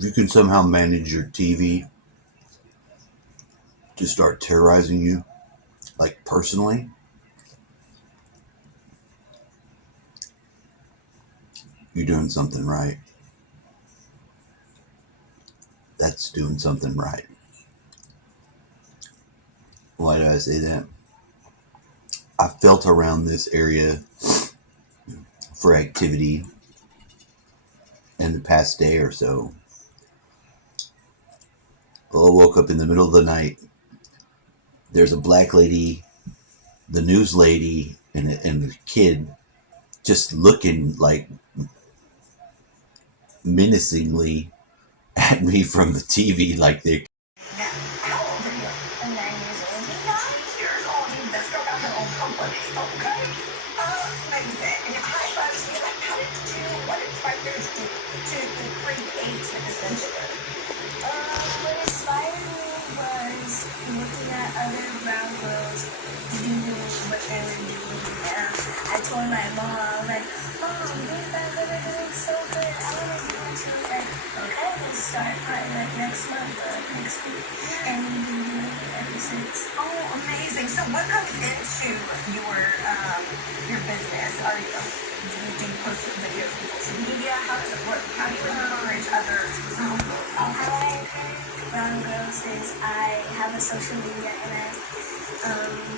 If you can somehow manage your TV to start terrorizing you, like personally, you're doing something right. That's doing something right. Why did I say that? I felt around this area for activity in the past day or so. Well, I woke up in the middle of the night. There's a black lady, the news lady, and a kid just looking like menacingly at me from the TV, like they. How old are you? I'm 9 years old. 9 years old. You just got your own company. Okay. Amazing. And how about you? Like, how did you? What inspired you to create this venture? What inspired me was looking at other brown girls doing what they were doing. And I told my mom, like, Mom, these guys are doing so good. I want to do it too. Like, okay, we'll start probably like next month or next week. And we've been doing it ever since. Oh, amazing. So what goes into your business? Do you post videos on social media? How does it work? How do you encourage other brown girls out there? How I encourage brown girls is I have a social media and I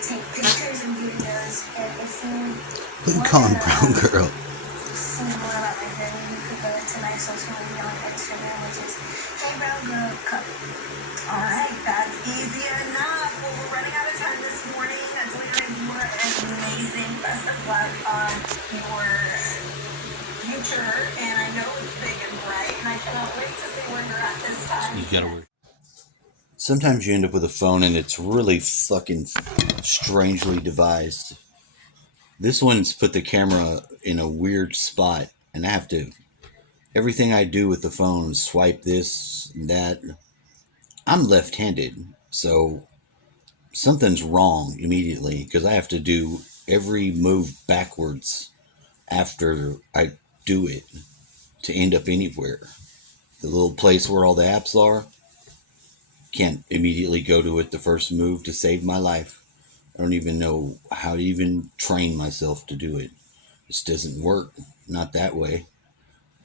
take pictures and videos. And if you Calm brown girl. see more about my journey, you could go to my social media on Instagram, which is Hey Brown Girl Cup. All right, that's easy enough. Well, we're running out of time this morning. Julia, you are amazing. Best of luck on your future, and I know it's big and bright, and I cannot wait to see where you're at this time. You gotta work. Sometimes you end up with a phone and it's really fucking strangely devised. This one's put the camera in a weird spot, and I have to. Everything I do with the phone, swipe this and that. I'm left-handed, so something's wrong immediately because I have to do every move backwards after I do it to end up anywhere. The little place where all the apps are, can't immediately go to it the first move to save my life. I don't even know how to even train myself to do it. It just doesn't work. Not that way.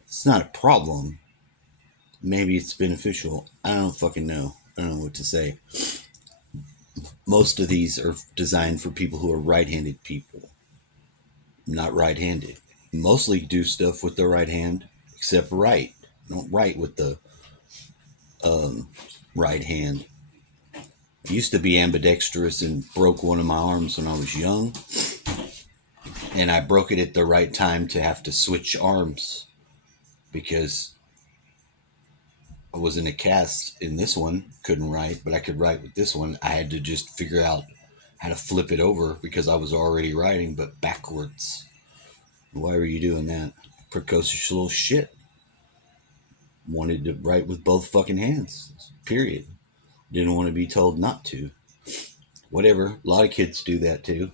It's not a problem. Maybe it's beneficial. I don't fucking know. I don't know what to say. Most of these are designed for people who are right-handed people. Not right-handed. Mostly do stuff with the right hand, except right. Don't write with the right hand. I used to be ambidextrous and broke one of my arms when I was young. And I broke it at the right time to have to switch arms because I was in a cast in this one, couldn't write, but I could write with this one. I had to just figure out how to flip it over because I was already writing, but backwards. Why were you doing that? Precocious little shit. Wanted to write with both fucking hands. Period. Didn't want to be told not to. Whatever. A lot of kids do that too.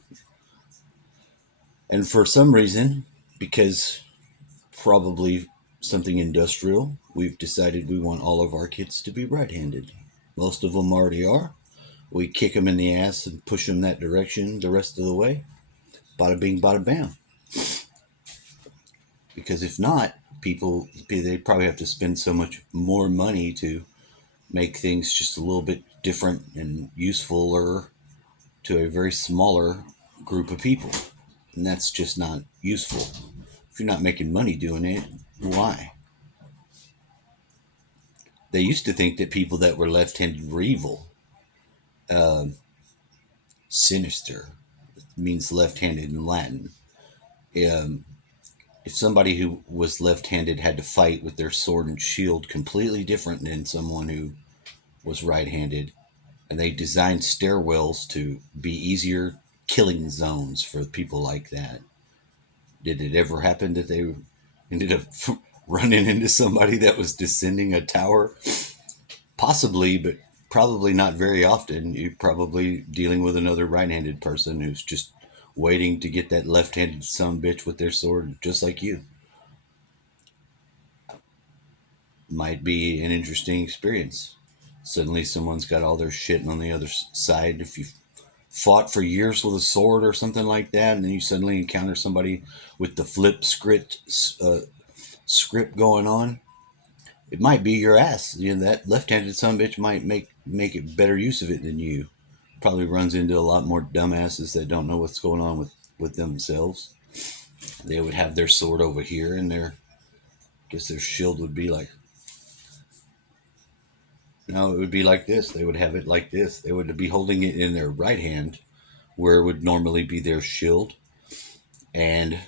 And for some reason, because probably something industrial, we've decided we want all of our kids to be right-handed. Most of them already are. We kick them in the ass and push them that direction the rest of the way. Bada bing, bada bam. Because if not, they probably have to spend so much more money to make things just a little bit different and usefuler to a very smaller group of people. And that's just not useful. If you're not making money doing it, why? They used to think that people that were left-handed were evil. Sinister. It means left-handed in Latin. If somebody who was left-handed had to fight with their sword and shield completely different than someone who was right-handed, and they designed stairwells to be easier killing zones for people like that. Did it ever happen that they ended up running into somebody that was descending a tower? Possibly, but probably not very often. You're probably dealing with another right-handed person who's just waiting to get that left-handed sumbitch with their sword, just like you. might be an interesting experience. Suddenly, someone's got all their shit on the other side. If you fought for years with a sword or something like that, and then you suddenly encounter somebody with the flip script going on, it might be your ass. You know, that left-handed son of a bitch might make it better use of it than you. Probably runs into a lot more dumbasses that don't know what's going on with themselves. They would have their sword over here, and I guess their shield would be like, no, it would be like this. They would have it like this. They would be holding it in their right hand, where it would normally be their shield, and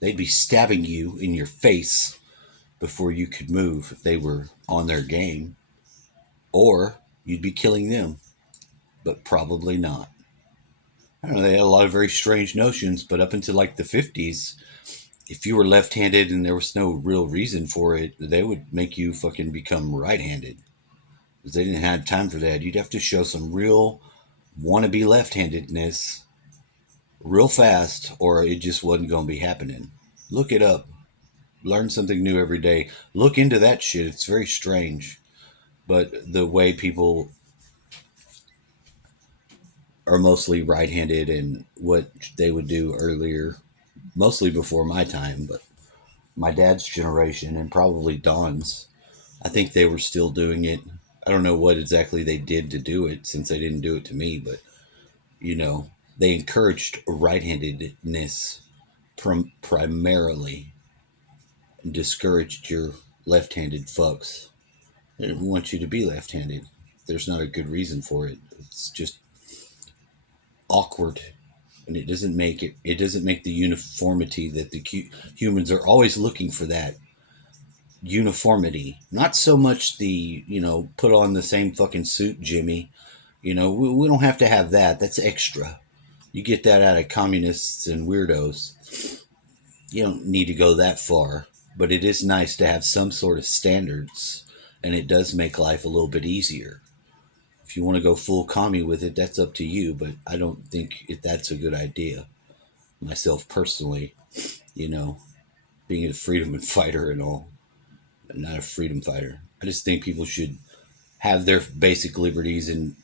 they'd be stabbing you in your face before you could move if they were on their game, or you'd be killing them, but probably not. I don't know, they had a lot of very strange notions, but up until like the 50s, if you were left-handed and there was no real reason for it, they would make you fucking become right-handed. Because they didn't have time for that. You'd have to show some real wannabe left-handedness real fast, or it just wasn't going to be happening. Look it up. Learn something new every day. Look into that shit. It's very strange. But the way people are mostly right-handed and what they would do earlier, mostly before my time, but my dad's generation and probably Don's, I think they were still doing it. I don't know what exactly they did to do it, since they didn't do it to me, but you know, they encouraged right-handedness primarily and discouraged your left-handed fucks. They didn't want you to be left-handed. There's not a good reason for it. It's just awkward, and it doesn't make the uniformity that the humans are always looking for. That uniformity, not so much the, put on the same fucking suit, Jimmy. We don't have to have that. That's extra. You get that out of communists and weirdos. You don't need to go that far, but it is nice to have some sort of standards, and it does make life a little bit easier. If you want to go full commie with it, that's up to you, but I don't think that's a good idea. Myself personally, being a freedom fighter and all, I'm not a freedom fighter. I just think people should have their basic liberties and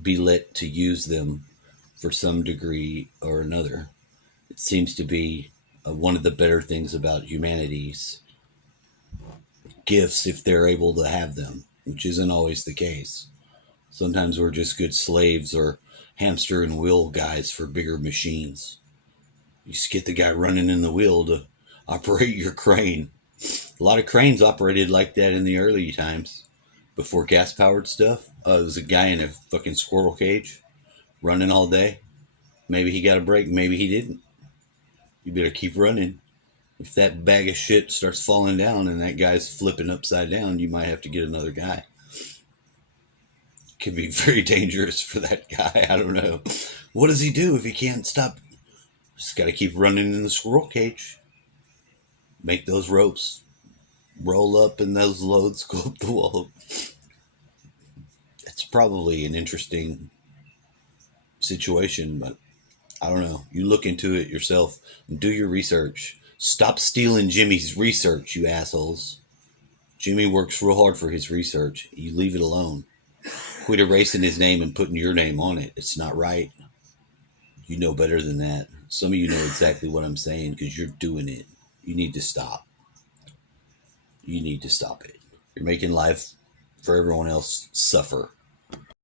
be let to use them for some degree or another. It seems to be one of the better things about humanity's gifts, if they're able to have them, which isn't always the case. Sometimes we're just good slaves or hamster and wheel guys for bigger machines. You just get the guy running in the wheel to operate your crane. A lot of cranes operated like that in the early times. Before gas-powered stuff, it was a guy in a fucking squirrel cage running all day. Maybe he got a break, maybe he didn't. You better keep running. If that bag of shit starts falling down and that guy's flipping upside down, you might have to get another guy. Could be very dangerous for that guy. I don't know. What does he do if he can't stop? Just got to keep running in the squirrel cage. Make those ropes roll up and those loads go up the wall. It's probably an interesting situation, but I don't know. You look into it yourself and do your research. Stop stealing Jimmy's research, you assholes. Jimmy works real hard for his research. You leave it alone. Quit erasing his name and putting your name on it. It's not right. You know better than that. Some of you know exactly what I'm saying because you're doing it. You need to stop. You need to stop it. You're making life for everyone else suffer.